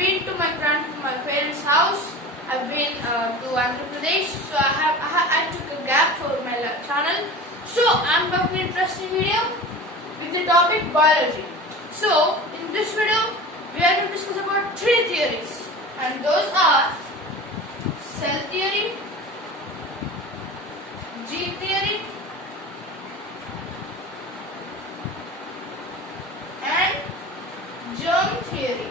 been to my parents' house. I've been to Andhra Pradesh. So I took a gap for my channel. So I'm back with an interesting video with the topic biology. So in this video we are going to discuss about three theories, and those are cell theory, gene theory, and germ theory.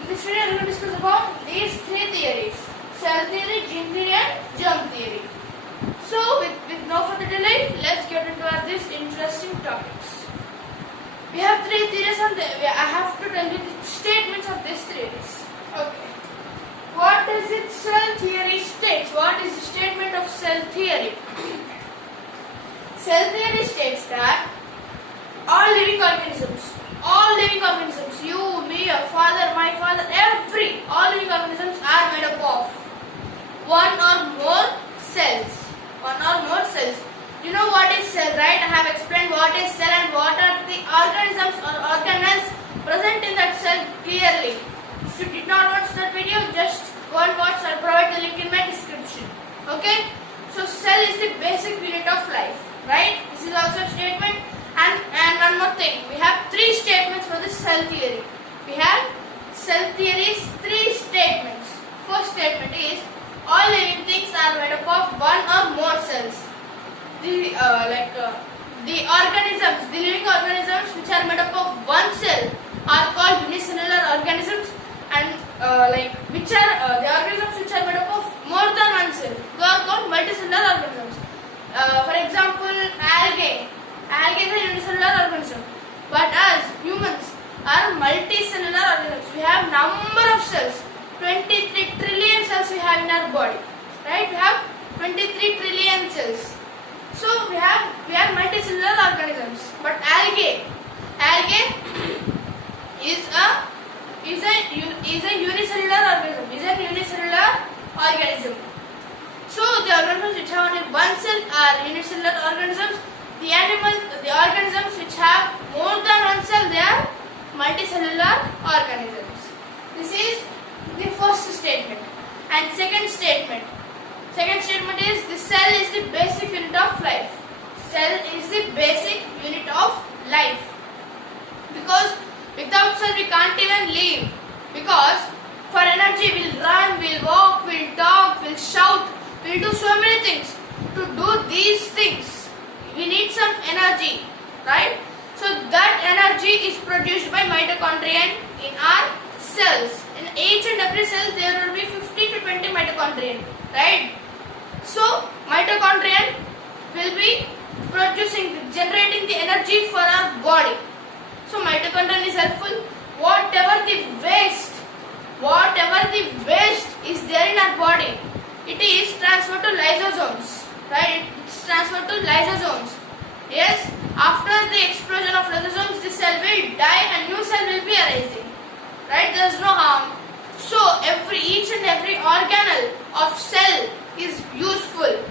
In this video, we are going to discuss about these three theories: cell theory, gene theory, and germ theory. So, with no further delay, let's get into these interesting topics. We have three theories, and I have to tell you the statements of these theories. Okay. What does it cell theory states? What is the statement of cell theory? Cell theory states that all living organisms, you, me, your father, my father, all living organisms are made up of one or more cells. You know what is cell, right? I have explained what is cell and what are the organisms or organelles present in that cell clearly. If you did not watch that video, just go and watch. I'll provide the link in my description. Okay? So cell is the basic unit of life, right? This is also a statement. And one more thing, we have three statements for the cell theory. We have cell theory's three statements. First statement is all living things are made up of one or more cells. The living organisms which are made up of one cell are called unicellular organisms, and the organisms which are made up of more than one cell, they are called multicellular organisms. For example, algae is a unicellular organism, but as humans are multicellular organisms. We have number of cells, 23 trillion cells we have in our body, right? We have 23 trillion cells. So we are multicellular organisms. But algae is a unicellular organism. So the organisms which have only one cell are unicellular organisms. The organisms which have more than one cell, they are multicellular organisms. This is the first statement. And second statement is the cell is the basic unit of life. Cell is the basic unit of life. Because without cell we can't even live. Because for energy we'll run, we'll walk, we'll talk, we'll shout, we'll do so many things. To do these things, we need some energy, right? So that energy is produced by mitochondria in our cells. In each and every cell there will be 15 to 20 mitochondria, right? So mitochondria will be generating the energy for our body. So mitochondria is helpful. Whatever the waste is there in our body, it is transferred to lysosomes, right? It's transferred to lysosomes. Yes, after the explosion of lysosomes, the cell will die and new cell will be arising, right? There is no harm. So each and every organelle of cell is useful.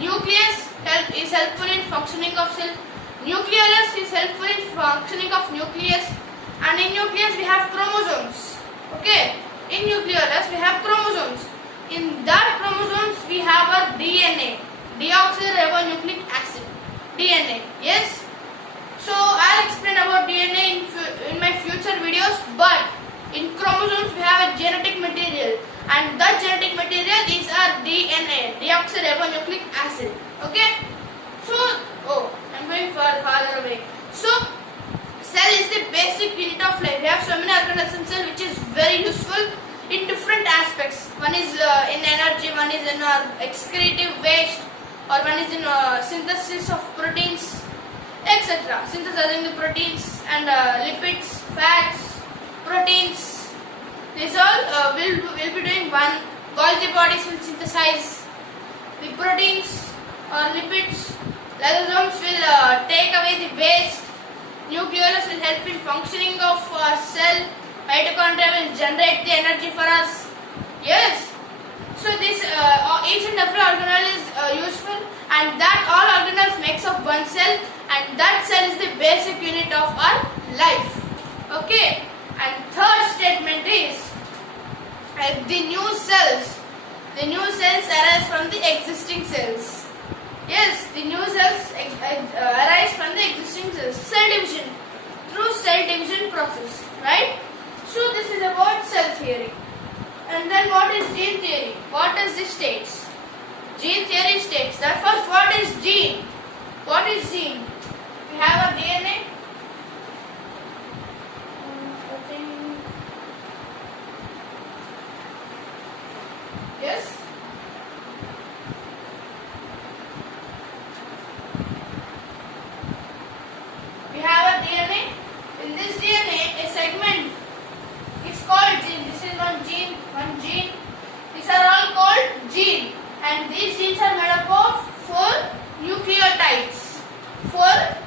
Nucleus is helpful in functioning of cell. Nucleus is helpful in functioning of nucleus. And in nucleus we have chromosomes. Okay, in nucleus we have chromosomes. In that chromosomes we have a DNA, deoxyribonucleic acid. DNA, yes. So I'll explain about DNA in my future videos. But in chromosomes we have a genetic material, and that genetic material is our DNA, deoxyribonucleic acid. Okay. So I'm going farther away. So cell is the basic unit of life. We have so many organelles in cell which is very useful in different aspects. One is in energy, one is in excretive waste, or one is in synthesis of proteins, etc. Synthesizing the proteins and lipids, fats, proteins. These all will be doing one. Golgi bodies will synthesize the proteins or lipids. Lysosomes will take away the waste. Nucleus will help in functioning of our cell. Mitochondria will generate the energy for us. Yes. So this each and every organelle is useful, and that all organelles makes up one cell, and and that cell is the basic unit of our life. Okay, and third statement is the new cells arise from the existing cells. Yes, the new cells arise from the existing cells. Cell division, through cell division process, right? So this is about cell theory. And then what is gene theory? What does this states? Gene theory states that first, what is gene? What is gene? We have a DNA. Yes. We have a DNA. In this DNA, a segment is called gene. This is one gene. These are all called gene. And these genes are made up of 4 nucleotides. 4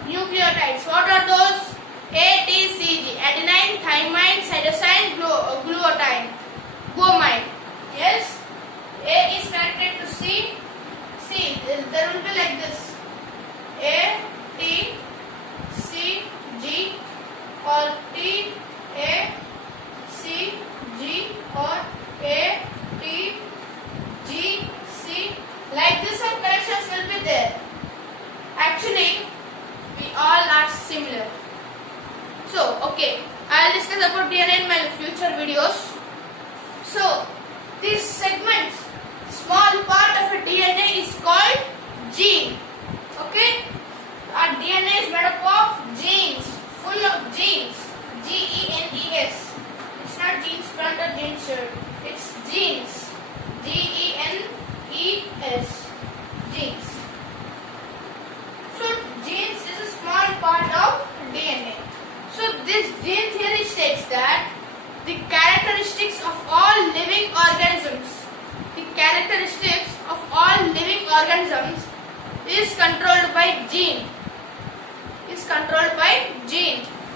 nucleotides. What are those? A, T, C, G. Adenine, thymine, cytosine, guanine. Yes. A is connected to C. There will be like this. A, T, C, G, or T, A, C, G, or A, T, G, C. Like this, some connections will be there. Actually, we all are similar. So, okay, I will discuss about DNA in my future videos. So, these segments, small part of a DNA is called gene. Okay, our DNA is made up of genes, full of genes. Genes. It's not genes front or genes shirt. It's genes. Genes. Genes. So genes is a small part of DNA. So this gene theory states that the characteristics of all living organisms is controlled by gene.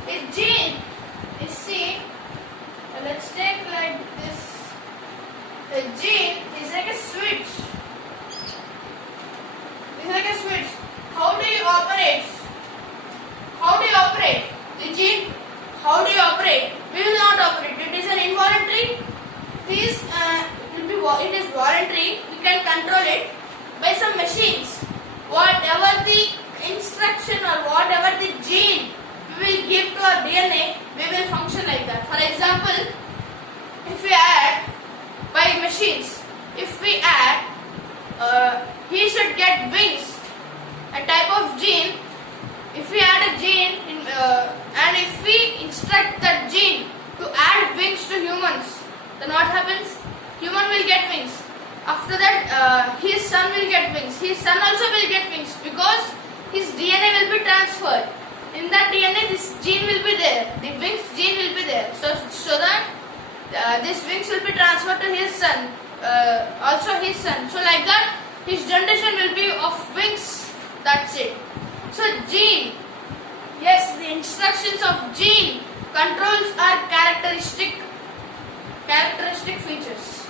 A gene is seen. Let's take like this. A gene is like a switch. It's like a switch. How do you operate? The gene. How do you operate? We will not operate. It is an involuntary. It is voluntary. We can control it by some machines. Whatever the instruction or whatever the gene we will give to our DNA, we will function like that. For example, if we add by machines, if we add he should get wings, a type of gene. If we add a gene and if we instruct that gene to add wings to humans, then what happens? Human will get wings. After that, his son will get wings. His son also will get wings because his DNA will be transferred. In that DNA, this gene will be there. The wings gene will be there. So that this wings will be transferred to his son. Also his son. So like that, his generation will be of wings. That's it. So gene. Yes, the instructions of gene controls our characteristic features.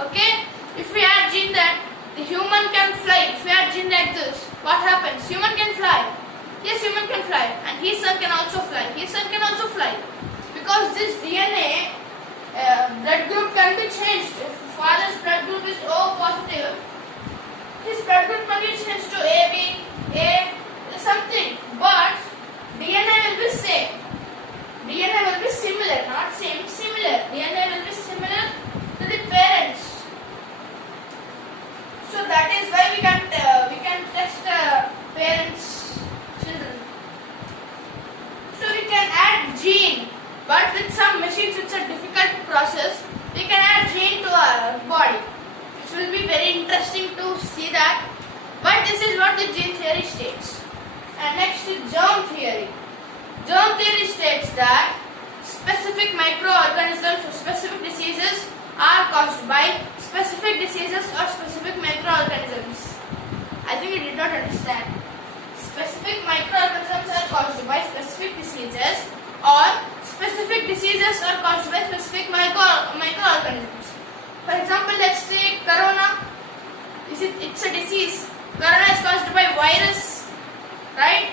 Okay? If we add gene that the human can fly, if we add gene like this, what happens? Human can fly. Yes, human can fly, and his son can also fly. Because this DNA blood group can be changed. If father's blood group is O positive, his blood group can be changed to AB, A, something. But DNA will be same. DNA will be similar, not same, similar. DNA will be similar to the parents. So that is why we can test parents' children. So we can add gene, but with some machines it's a difficult process. We can add gene to our body, which will be very interesting to see that. But this is what the gene theory states. And next is germ theory. Germ theory states that specific microorganisms or specific diseases are caused by specific diseases or specific microorganisms. I think you did not understand. Specific microorganisms are caused by specific diseases, or specific diseases are caused by specific microorganisms. For example, let's take corona. It's a disease. Corona is caused by virus, right?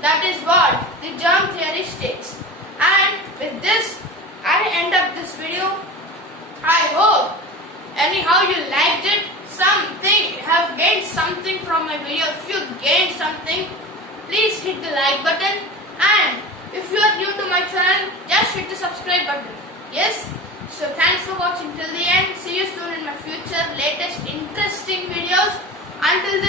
That is what the germ theory states. And with this, I end up this video. I hope anyhow you liked it. Have gained something from my video. If you gained something, please hit the like button. And if you are new to my channel, just hit the subscribe button. Yes? So thanks for watching till the end. See you soon in my future latest interesting videos. Until then,